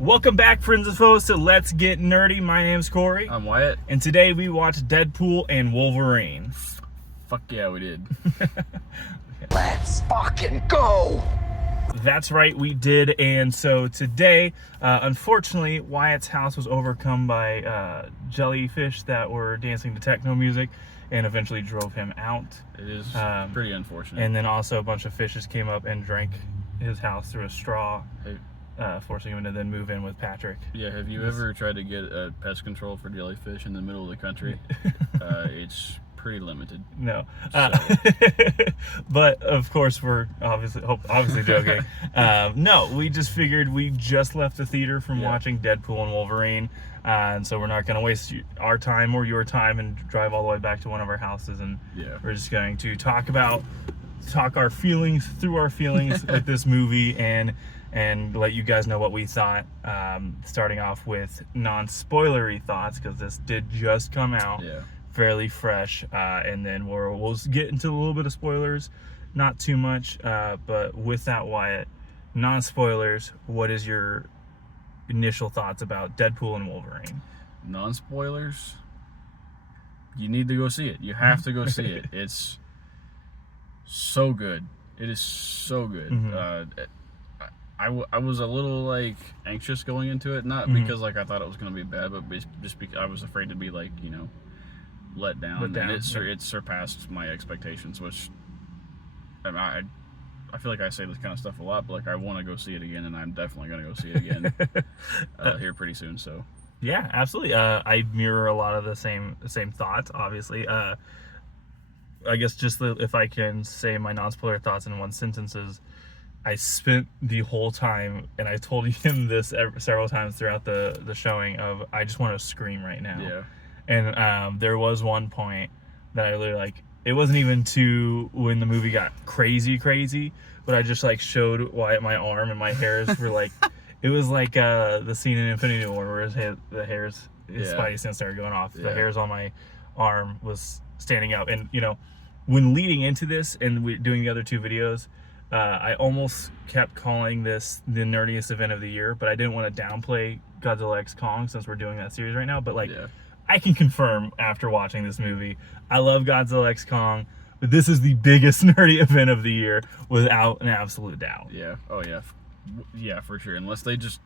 Welcome back, friends and foes, to Let's Get Nerdy. My name's Corey. I'm Wyatt. And today we watched Deadpool and Wolverine. Fuck yeah, we did. Let's fucking go! That's right, we did. And so today, unfortunately, Wyatt's house was overcome by jellyfish that were dancing to techno music and eventually drove him out. It is pretty unfortunate. And then also a bunch of fishes came up and drank his house through a straw. Hey. Forcing him to then move in with Patrick. Yeah, have you ever tried to get pest control for jellyfish in the middle of the country? It's pretty limited. No. But of course we're obviously joking. No, we just figured we just left the theater from watching Deadpool and Wolverine. And so we're not going to waste our time or your time and drive all the way back to one of our houses. And we're just going to talk our feelings with this movie and let you guys know what we thought, starting off with non-spoilery thoughts, because this did just come out, fairly fresh, and then we'll get into a little bit of spoilers, not too much, but with that, Wyatt, non-spoilers, what is your initial thoughts about Deadpool and Wolverine? Non-spoilers? You need to go see it. You have to go see it. It's so good. It is so good. I was a little anxious going into it, not because I thought it was going to be bad, but just because I was afraid to be let down. And it surpassed my expectations, which I feel like I say this kind of stuff a lot, but I want to go see it again, and I'm definitely going to go see it again here pretty soon. So yeah, absolutely. I mirror a lot of the same thoughts, obviously. I guess if I can say my non-spoiler thoughts in one sentence is, I spent the whole time, and I told him this several times throughout the showing, of I just want to scream right now. Yeah. And there was one point that I literally it wasn't even to when the movie got crazy, but I just showed Wyatt my arm, and my hairs were it was like the scene in Infinity War where his spidey sense started going off. The hairs on my arm was standing up, and when leading into this and we doing the other two videos, I almost kept calling this the nerdiest event of the year, but I didn't want to downplay Godzilla x Kong since we're doing that series right now. But I can confirm after watching this movie, I love Godzilla x Kong, but this is the biggest nerdy event of the year without an absolute doubt. Yeah. Oh yeah. Yeah, for sure. Unless they just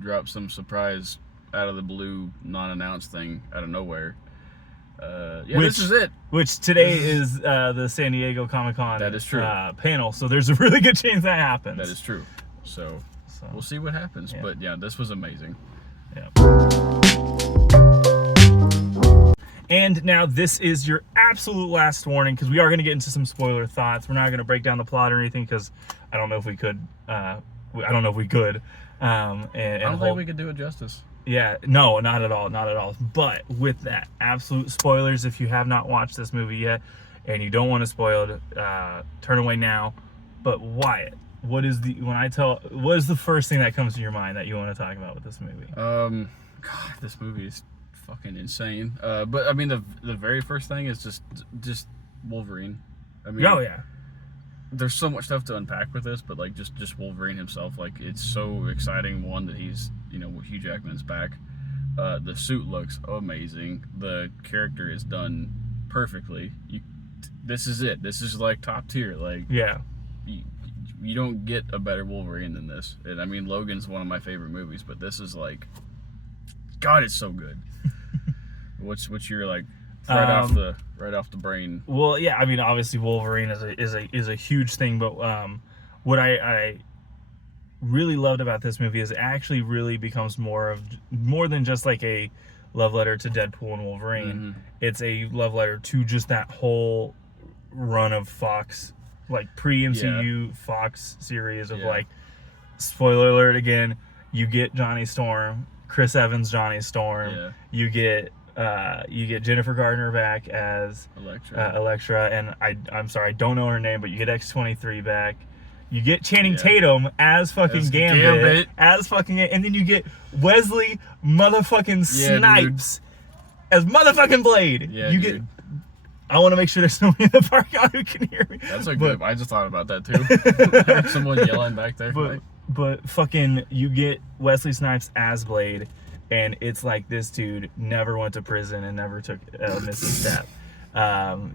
drop some surprise out of the blue, non-announced thing out of nowhere. This is it. Which today is the San Diego Comic-Con that is true. Panel, so there's a really good chance that happens. That is true. So we'll see what happens. Yeah. But yeah, this was amazing. Yeah. And now this is your absolute last warning, because we are going to get into some spoiler thoughts. We're not going to break down the plot or anything, because I don't know if we could. I don't know if we could. I don't think we could do it justice. Yeah, no, not at all. But with that, absolute spoilers, if you have not watched this movie yet and you don't want to spoil it, turn away now. But Wyatt, what is the first thing that comes to your mind that you want to talk about with this movie? God, this movie is fucking insane. But I mean, the very first thing is just Wolverine. I mean, oh yeah. There's so much stuff to unpack with this, but just Wolverine himself, it's so exciting. One, that he's Hugh Jackman's back. The suit looks amazing. The character is done perfectly. This is it. This is top tier. You don't get a better Wolverine than this. And I mean, Logan's one of my favorite movies, but this is God, it's so good. What's your right off the brain? Well, yeah, I mean, obviously Wolverine is a huge thing, but what I really loved about this movie is it actually really becomes more than just a love letter to Deadpool and Wolverine. It's a love letter to just that whole run of Fox, pre-MCU Fox series of spoiler alert again, you get Johnny Storm, Chris Evans Johnny Storm, you get Jennifer Gardner back as Elektra, and I'm sorry, I don't know her name, but you get X-23 back. You get Channing Tatum as fucking Gambit, and then you get Wesley motherfucking Snipes as motherfucking Blade. Yeah, you get. I want to make sure there's somebody in the parking lot who can hear me. That's good. I just thought about that too. Someone yelling back there. But fucking, you get Wesley Snipes as Blade, and it's like this dude never went to prison and never took missed a step.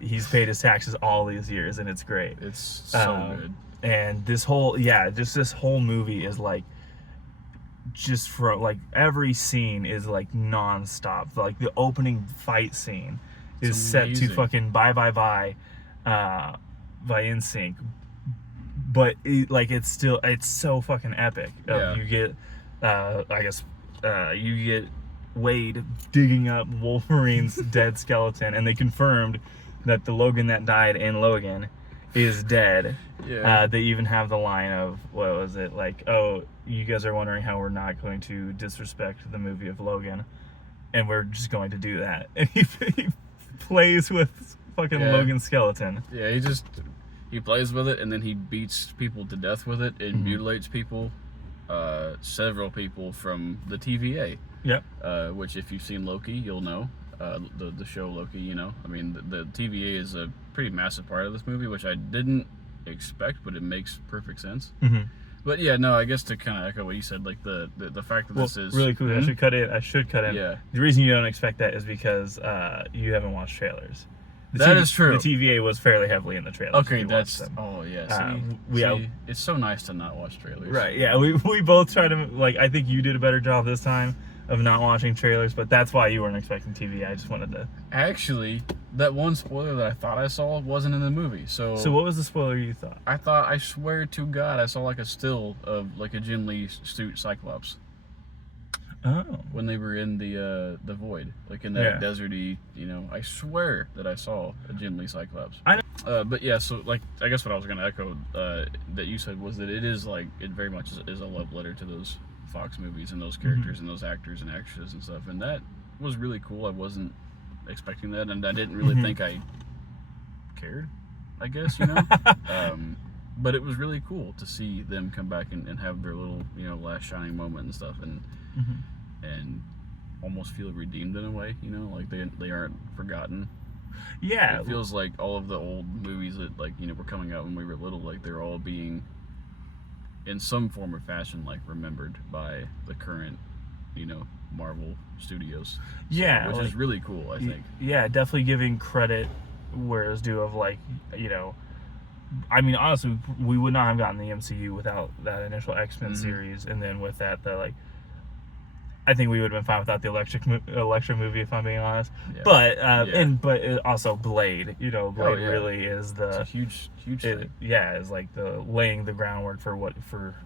He's paid his taxes all these years, and it's great. It's so good. And this whole this whole movie is like, just for like every scene is like non-stop. Like the opening fight scene is set to fucking Bye Bye Bye by NSYNC, but it's so fucking epic. You get you get Wade digging up Wolverine's dead skeleton, and they confirmed that the Logan that died in Logan is dead. They even have the line of, what was it, like, oh, you guys are wondering how we're not going to disrespect the movie of Logan, and we're just going to do that. And he plays with fucking Logan's skeleton. Yeah, he plays with it, and then he beats people to death with it, and mutilates people, several people from the TVA. Yep. Which, if you've seen Loki, you'll know. The show Loki, you know. I mean, the TVA is a pretty massive part of this movie, which I didn't expect, but it makes perfect sense. But yeah, no, I guess to kind of echo what you said, like the fact that this is really cool. I should cut in. Yeah. The reason you don't expect that is because you haven't watched trailers. That is true. The TVA was fairly heavily in the trailers. Okay, that's it's so nice to not watch trailers. Right. Yeah, we both try to, like, I think you did a better job this time of not watching trailers, but that's why you weren't expecting TVA. I just wanted to. Actually, that one spoiler that I thought I saw wasn't in the movie. So what was the spoiler you thought? I swear to God, I saw like a still of like a Jim Lee suit Cyclops. Oh. When they were in the void, like in that deserty, you know, I swear that I saw a Jim Lee Cyclops. I know. But yeah, so like I guess what I was gonna echo that you said was that it very much is a love letter to those Fox movies and those characters and those actors and actresses and stuff, and that was really cool. I wasn't expecting that, and I didn't really think I cared, I guess, you know. But it was really cool to see them come back and have their little, you know, last shining moment and stuff, and almost feel redeemed in a way, you know, like they aren't forgotten. Yeah, it feels like all of the old movies that, like, you know, were coming out when we were little, like they're all being in some form or fashion like remembered by the current, you know, Marvel Studios. Yeah, which is really cool, I think. Yeah, definitely giving credit where it's due of, like, you know, I mean, honestly, we would not have gotten the MCU without that initial X-Men series, and then with that, I think we would have been fine without the Electra movie, if I'm being honest. Yeah. But also Blade, you know, Blade really is it's a huge thing. Yeah, is like the laying the groundwork for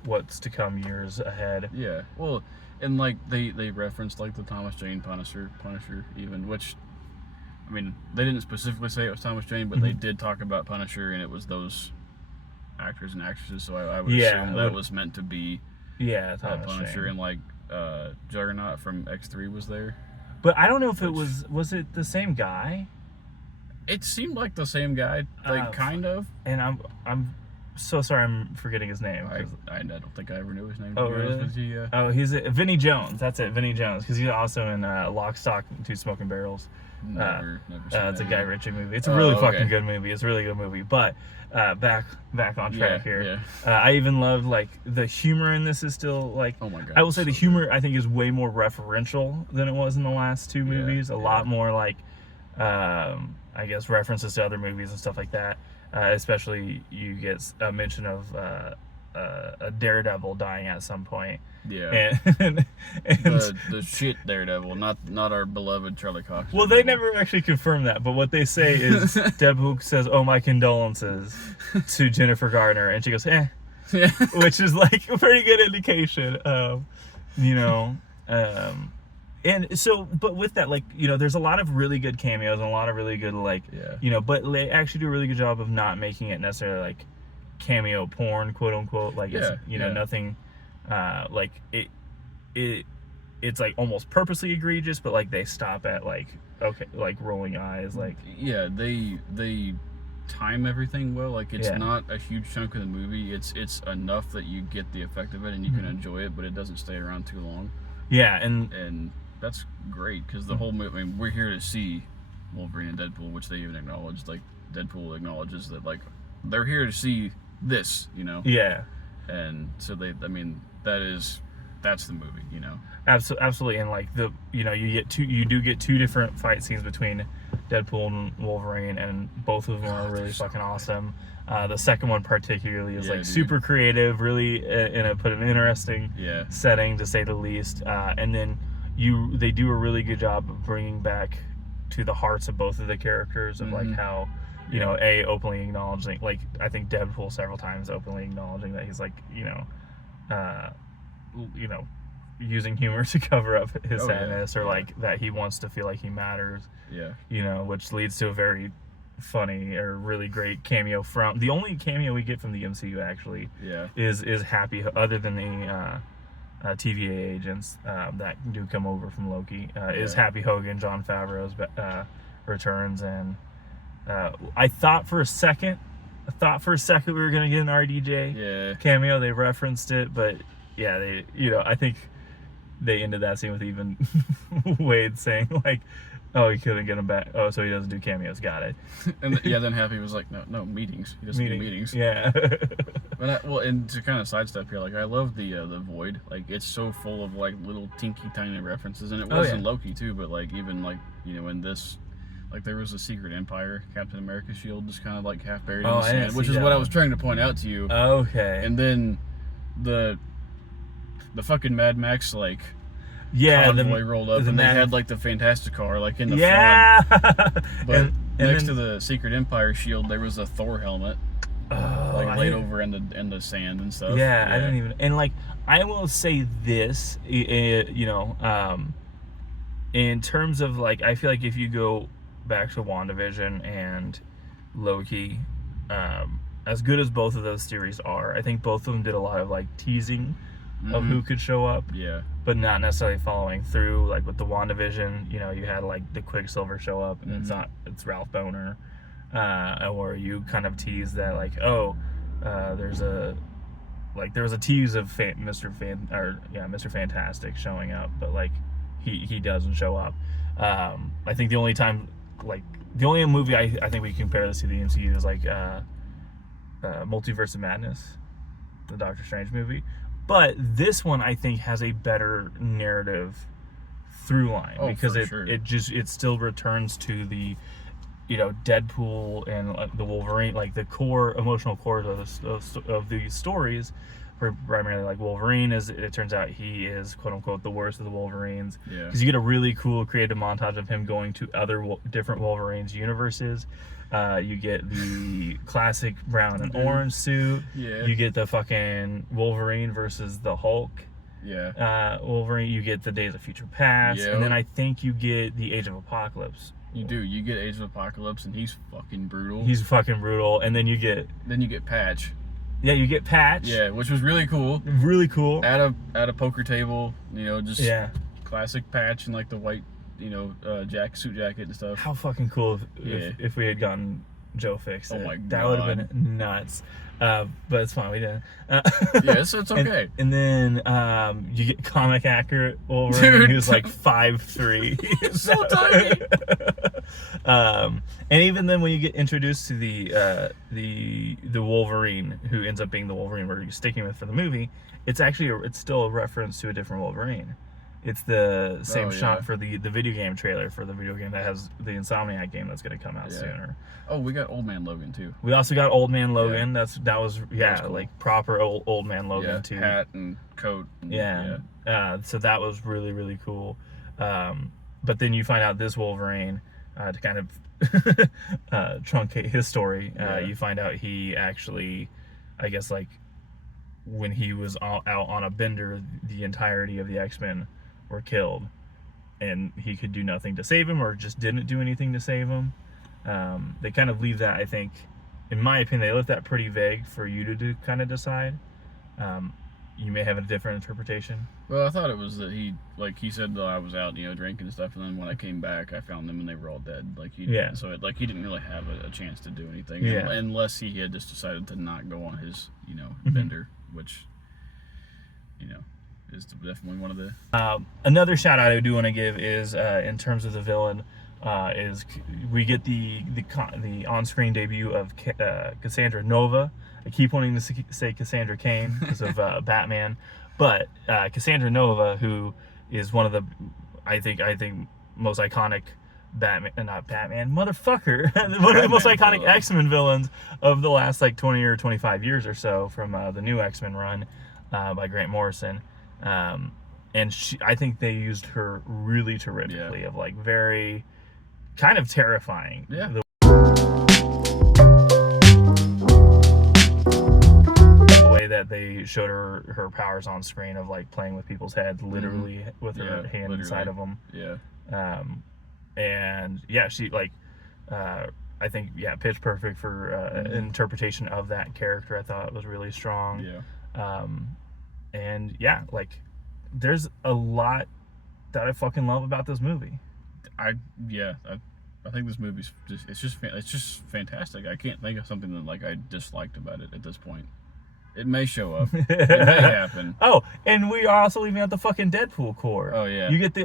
what's to come years ahead. Yeah, well, and like they referenced like the Thomas Jane Punisher even, which, I mean, they didn't specifically say it was Thomas Jane, but they did talk about Punisher, and it was those actors and actresses, so I would assume that was meant to be Thomas Punisher Jane. And like Juggernaut from X3 was there. But I don't know if it was it the same guy? It seemed like the same guy, like kind of. And I'm so sorry, I'm forgetting his name. I don't think I ever knew his name. Oh, really? Oh, he's Vinnie Jones. That's it, Vinnie Jones, because he's also in Lock, Stock, and Two Smoking Barrels. Never seen it's a Guy Ritchie movie. It's a really fucking good movie. It's a really good movie. But back on track here. Yeah. I even loved, like, the humor in this is still, like, oh my God, I will say the humor, I think, is way more referential than it was in the last two movies. A lot more, like, I guess, references to other movies and stuff like that. Especially you get a mention of a Daredevil dying at some point. Yeah. And the shit Daredevil, not our beloved Charlie Cox. Well, they never actually confirm that, but what they say is Deadpool says, "Oh, my condolences" to Jennifer Garner, and she goes, "Eh," which is like a pretty good indication of, you know. And so, but with that, like, you know, there's a lot of really good cameos and a lot of really good, like, you know, but they actually do a really good job of not making it necessarily like cameo porn, quote unquote. Like, it's, you know, nothing, like it's like almost purposely egregious, but like they stop at like, okay, like rolling eyes, like. Yeah, they time everything well. Like, it's not a huge chunk of the movie. It's enough that you get the effect of it and you can enjoy it, but it doesn't stay around too long. Yeah, and that's great, because the whole movie, I mean, we're here to see Wolverine and Deadpool, which they even acknowledged. Like, Deadpool acknowledges that, like, they're here to see this, you know. Yeah. And so that's the movie, you know. Absolutely, and like you do get two different fight scenes between Deadpool and Wolverine, and both of them are really fucking awesome. The second one particularly is super creative, really put an interesting setting to say the least. And then they do a really good job of bringing back to the hearts of both of the characters of like how openly acknowledging, like I think Deadpool several times openly acknowledging that he's like using humor to cover up his sadness, or like that he wants to feel like he matters. Which leads to a very funny or really great cameo from the only cameo we get from the MCU actually is Happy, other than the TVA agents that do come over from Loki, is Happy Hogan, Jon Favreau's returns. And I thought for a second we were gonna get an RDJ cameo. They referenced it, but I think they ended that scene with even Wade saying like, "Oh, he couldn't get him back. Oh, so he doesn't do cameos. Got it." And then Happy was like, "No meetings. He doesn't do meetings." Yeah. And to kind of sidestep here, like I love the Void. Like it's so full of like little tinky tiny references, and it was in Loki too. But like even like in this, like there was a Secret Empire Captain America shield just kind of like half buried in the sand, which is what I was trying to point out to you. Okay. And then the fucking Max like convoy rolled up, and they had like the Fantastic Car like in the front. But next to the Secret Empire shield, there was a Thor helmet, laid over in the sand and stuff. Yeah, I didn't even. And like I will say this, in terms of like, I feel like if you go back to WandaVision and Loki, as good as both of those series are, I think both of them did a lot of like teasing of who could show up, but not necessarily following through. Like with the WandaVision, you had like the Quicksilver show up, and it's Ralph Boner, or you kind of tease that like, there was a tease of Mr. Fantastic showing up, but like he doesn't show up. I think the only movie I think we compare this to the MCU is like Multiverse of Madness, the Doctor Strange movie. But this one I think has a better narrative through line, because it still returns to the Deadpool and the Wolverine, like the emotional core of the stories. For primarily like Wolverine, it turns out he is quote unquote the worst of the Wolverines, because you get a really cool creative montage of him going to other different Wolverines universes. You get the classic brown and orange suit. You get the fucking Wolverine versus the Hulk. Wolverine. You get the Days of Future Past, and then I think you get the Age of Apocalypse. You do. You get Age of Apocalypse, and he's fucking brutal. And then you get Patch. Yeah, you get Patch. Yeah, which was really cool. Really cool. At a poker table, just classic Patch and like the white, suit jacket and stuff. How fucking cool if we had gotten Joe Fix. Oh my god, that would have been nuts. But it's fine, we didn't. So it's okay. And then you get comic accurate Wolverine, who's like 5'3". So tiny. And even then, when you get introduced to the Wolverine, who ends up being the Wolverine we're sticking with for the movie, it's still a reference to a different Wolverine. It's the same shot for the video game trailer for the video game that has the Insomniac game that's going to come out sooner. Oh, we got Old Man Logan too. We also got Old Man Logan. That was cool. Like proper old man Logan too. Hat and coat. So that was really, really cool. But then you find out this Wolverine, to kind of truncate his story. You find out he actually, I guess, like when he was out on a bender, the entirety of the X-Men were killed, and he could do nothing to save him, or just didn't do anything to save him. They kind of leave that, I think, in my opinion, they left that pretty vague for you to kind of decide. You may have a different interpretation. Well, I thought it was that he said that I was out, drinking and stuff, and then when I came back, I found them and they were all dead. So he didn't really have a chance to do anything, unless he had just decided to not go on his, bender, which, is definitely one of the. Another shout out I do want to give is in terms of the villain. is we get the on-screen debut of Cassandra Nova. I keep wanting to say Cassandra Cain because of Batman, but Cassandra Nova, who is one of the I think most iconic motherfucker, one of the most iconic villain. X-Men villains of the last like 20 or 25 years or so from the new X-Men run by Grant Morrison. And I think they used her really terrifically, of like very kind of terrifying. Yeah. The way that they showed her powers on screen of like playing with people's heads, literally with her hand inside of them. Yeah. And yeah, she like, I think pitch perfect for interpretation of that character. I thought it was really strong. Yeah. And yeah, like there's a lot that I fucking love about this movie. I think this movie's just fantastic. I can't think of something that like I disliked about it at this point. It may show up. It may happen. Oh, and we are also leaving out the fucking Deadpool core. Oh yeah. You get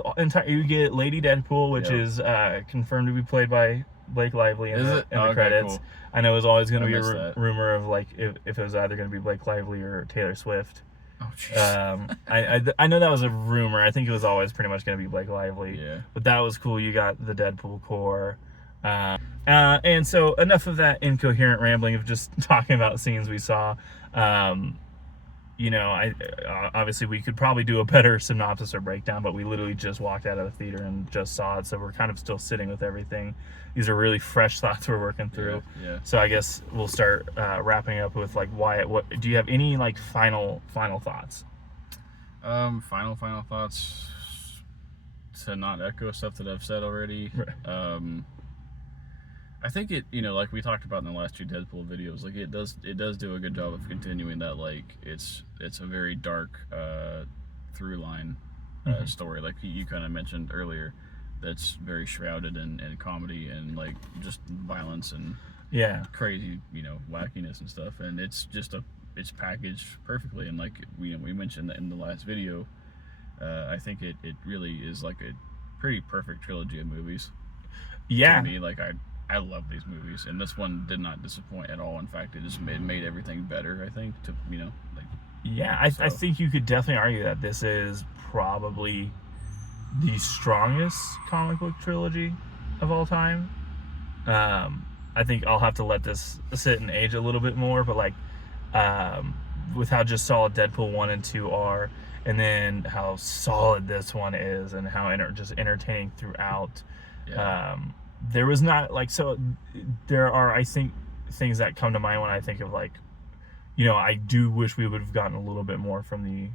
Lady Deadpool, which is confirmed to be played by Blake Lively in the credits. Cool. I know it was always going to be a rumor of like if it was either going to be Blake Lively or Taylor Swift. Oh jeez. I know that was a rumor. I think it was always pretty much going to be Blake Lively. Yeah. But that was cool. You got the Deadpool core. And so enough of that incoherent rambling of just talking about scenes we saw. You know, obviously we could probably do a better synopsis or breakdown, but we literally just walked out of the theater and just saw it, so we're kind of still sitting with everything. These are really fresh thoughts we're working through. Yeah. So I guess we'll start wrapping up with like what do you have any like final thoughts? Final thoughts, to not echo stuff that I've said already. Right. I think it, like we talked about in the last two Deadpool videos, like it does do a good job of continuing that, like it's a very dark through line story, like you kind of mentioned earlier, that's very shrouded in comedy and like just violence and crazy, wackiness and stuff, and it's packaged perfectly, and like we mentioned that in the last video, I think it really is like a pretty perfect trilogy of movies. Yeah. To me, like I love these movies, and this one did not disappoint at all. In fact, it made everything better, I think, I think you could definitely argue that this is probably the strongest comic book trilogy of all time. I think I'll have to let this sit and age a little bit more, but like with how just solid Deadpool 1 and 2 are, and then how solid this one is, and how just entertaining throughout. There was not like, so there are, I think, things that come to mind when I think of like, I do wish we would have gotten a little bit more from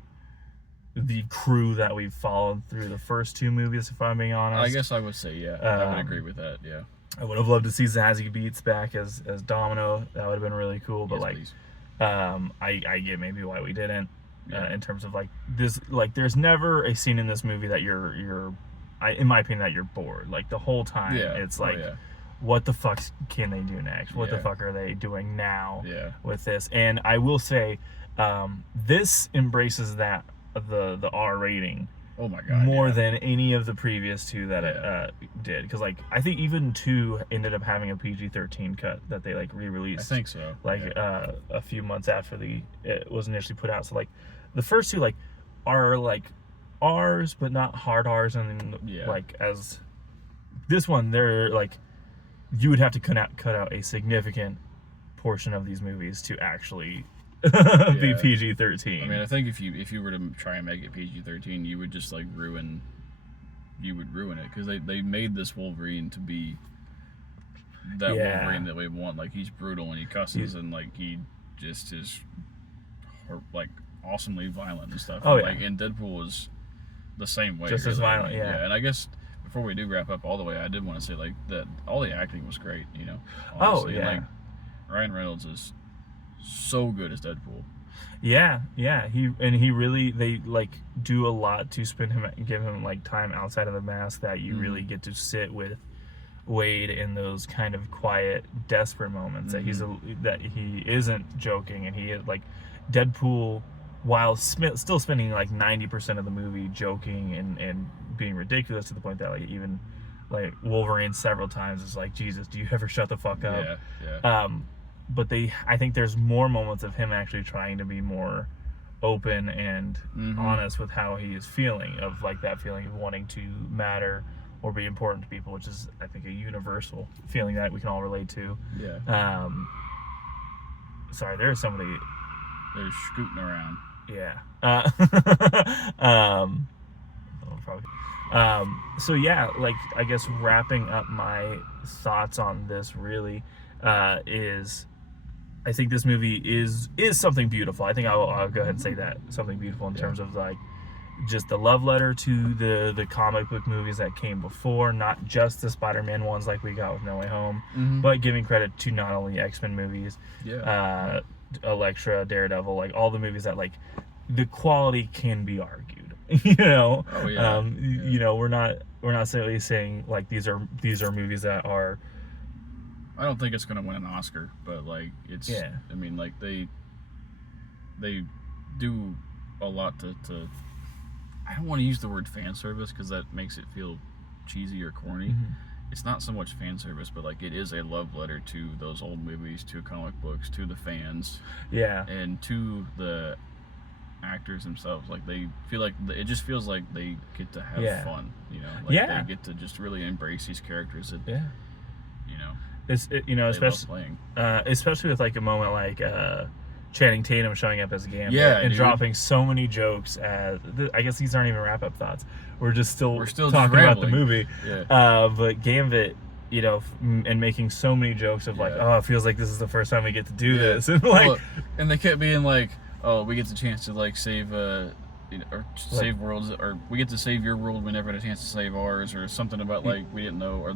the crew that we've followed through the first two movies, if I'm being honest. I guess I would say, I would agree with that, yeah. I would have loved to see Zazie Beetz back as Domino. That would have been really cool, but yes, I get maybe why we didn't, in terms of like this, like there's never a scene in this movie that you're in my opinion, that you're bored. Like the whole time, it's like, what the fuck can they do next? What the fuck are they doing now with this? And I will say, this embraces that the R rating. Oh my god! More than any of the previous two that it did, because like I think even 2 ended up having a PG-13 cut that they like re-released. I think so. Like a few months after it was initially put out. So like the first two like are like R's, but not hard R's, and like as this one, they're like you would have to cut out a significant portion of these movies to actually be PG-13. I mean, I think if you were to try and make it PG-13, you would just like ruin it, because they made this Wolverine to be that Wolverine that we want. Like he's brutal and he cusses and like he just is like awesomely violent and stuff. Oh, like and Deadpool was the same way, just really. as violent. And I guess before we do wrap up all the way, I did want to say like that all the acting was great. Honestly. Like Ryan Reynolds is so good as Deadpool. They like do a lot to give him like time outside of the mask, that you really get to sit with Wade in those kind of quiet, desperate moments, that he isn't joking, and he is like Deadpool, while still spending like 90% of the movie joking and being ridiculous, to the point that like even like Wolverine several times is like, Jesus, do you ever shut the fuck up? Yeah. But I think there's more moments of him actually trying to be more open and honest with how he is feeling, of like that feeling of wanting to matter or be important to people, which is, I think, a universal feeling that we can all relate to. Yeah. Sorry, there's somebody. They're scooting around. Yeah. Probably. So yeah, like, I guess wrapping up my thoughts on this really is, I think this movie is something beautiful. I think I'll go ahead and say that, something beautiful in terms of like just the love letter to the comic book movies that came before, not just the Spider-Man ones like we got with No Way Home, but giving credit to not only X-Men movies, Elektra, Daredevil, like all the movies that, like, the quality can be argued. You know, you know, we're not necessarily saying like these are movies that are. I don't think it's gonna win an Oscar, but like it's. Yeah. I mean, like they do a lot to. I don't want to use the word fan service because that makes it feel cheesy or corny. It's not so much fan service, but like it is a love letter to those old movies, to comic books, to the fans. Yeah. And to the actors themselves. Like they feel like it just feels like they get to have fun, you know, like they get to just really embrace these characters that you know, you know, especially with like a moment like Channing Tatum showing up as Gambit and dropping so many jokes. I guess these aren't even wrap-up thoughts, we're still talking about the movie, but Gambit, you know, and making so many jokes of like, oh, it feels like this is the first time we get to do this, and like, and they kept being like, oh, we get the chance to like save, you know, or save worlds, or we get to save your world. We never had a chance to save ours, or something about like we didn't know, or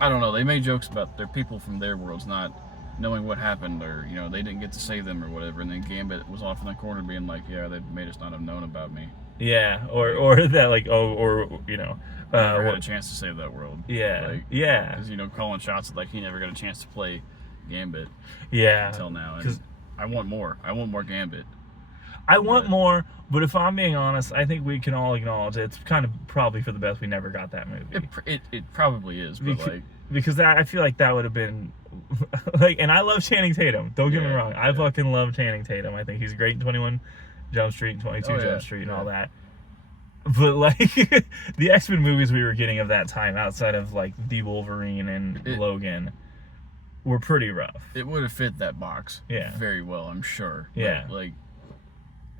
I don't know. They made jokes about their people from their worlds not knowing what happened, or you know, they didn't get to save them or whatever. And then Gambit was off in the corner being like, yeah, they made us not have known about me. Yeah, or that like, or you know, never had a chance to save that world. Yeah, like, yeah. Because you know, calling shots at like he never got a chance to play Gambit. Yeah, until now. And I want more. I want more Gambit. I want more, but if I'm being honest, I think we can all acknowledge it's kind of probably for the best we never got that movie. It probably is, but because I feel like that would have been like, and I love Channing Tatum. Don't get me wrong, I fucking love Channing Tatum. I think he's great in 21 Jump Street and 22 Jump Street and all that. But like the X-Men movies we were getting of that time, outside of like the Wolverine and Logan, were pretty rough. It would have fit that box very well, I'm sure. Yeah. But, like,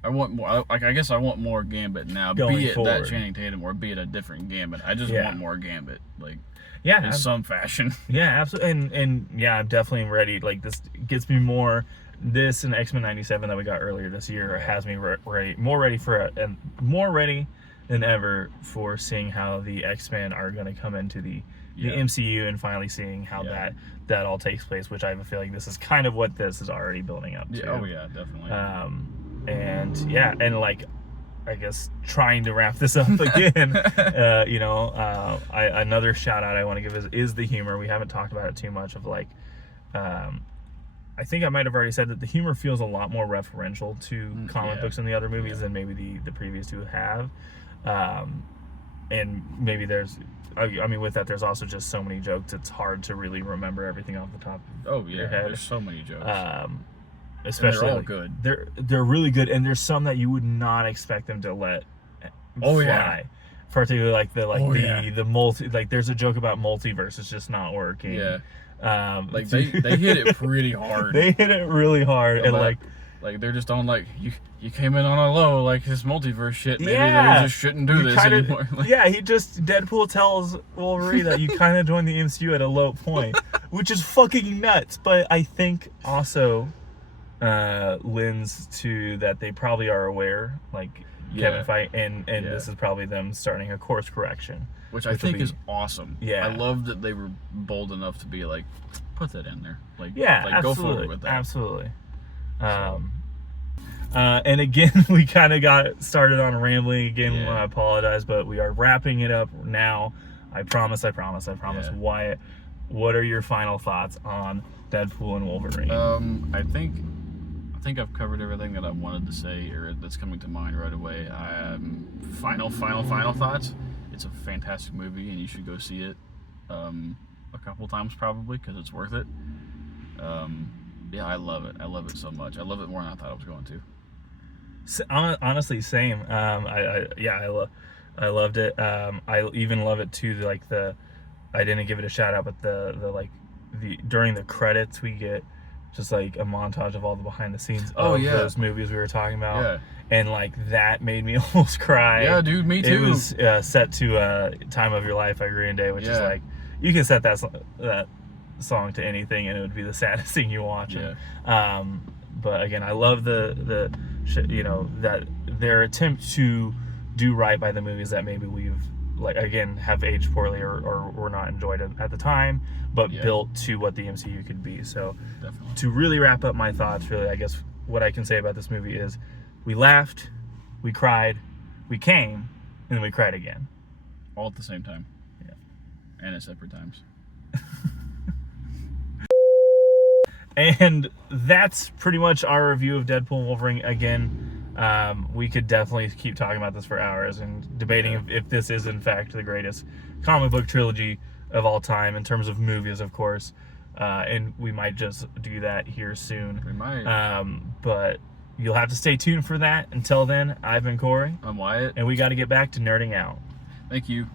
I want more. Like, I guess I want more Gambit now. Going be it forward. That Channing Tatum, or be it a different Gambit. I just want more Gambit. Like, in some fashion. Yeah, absolutely. And yeah, I'm definitely ready. Like, this gets me more. This and X-Men '97 that we got earlier this year has me ready, more ready than ever for seeing how the X-Men are going to come into the MCU, and finally seeing how that all takes place, which I have a feeling this is kind of what this is already building up to. Oh yeah, definitely. And like, I guess trying to wrap this up again, you know, another shout out I want to give is the humor. We haven't talked about it too much, of like, I think I might have already said that the humor feels a lot more referential to comic books and the other movies than maybe the previous two have. And maybe there's, I mean, with that, there's also just so many jokes, it's hard to really remember everything off the top of your head. There's so many jokes. Especially, and they're all good. They're really good, and there's some that you would not expect them to let fly. Particularly like the multi, like there's a joke about multiverses just not working. Yeah. Like they hit it pretty hard. They hit it really hard, and like they're just on like you came in on a low, like this multiverse shit. Maybe they just shouldn't do this anymore. Like, Deadpool tells Wolverine that you kind of joined the MCU at a low point, which is fucking nuts. But I think also lends to that they probably are aware, like Kevin Feige, and this is probably them starting a course correction. Which I think is awesome. Yeah. I love that they were bold enough to be like, put that in there. Like, go forward with that. Absolutely. And again, we kind of got started on rambling again. I apologize, but we are wrapping it up now. I promise. Wyatt, what are your final thoughts on Deadpool and Wolverine? I think I've covered everything that I wanted to say, or that's coming to mind right away. Final thoughts. It's a fantastic movie, and you should go see it. a couple times probably because it's worth it. Yeah, I love it. I love it so much. I love it more than I thought I was going to. Honestly, same. I loved it. I even love it too. Like I didn't give it a shout out, but the during the credits we get just like a montage of all the behind the scenes of those movies we were talking about. Yeah. And like that made me almost cry. Yeah, dude, me too. It was set to "Time of Your Life" by Green Day, which is like you can set that song to anything and it would be the saddest thing you watch. Yeah. But again, I love that their attempt to do right by the movies that maybe we've have aged poorly or were not enjoyed at the time, but built to what the MCU could be. So definitely. To really wrap up my thoughts, really, I guess what I can say about this movie is we laughed, we cried, we came, and then we cried again. All at the same time. Yeah. And at separate times. And that's pretty much our review of Deadpool Wolverine. Again, we could definitely keep talking about this for hours and debating if this is in fact the greatest comic book trilogy of all time in terms of movies, of course. And we might just do that here soon. We might. But you'll have to stay tuned for that. Until then, I've been Corey. I'm Wyatt. And we got to get back to nerding out. Thank you.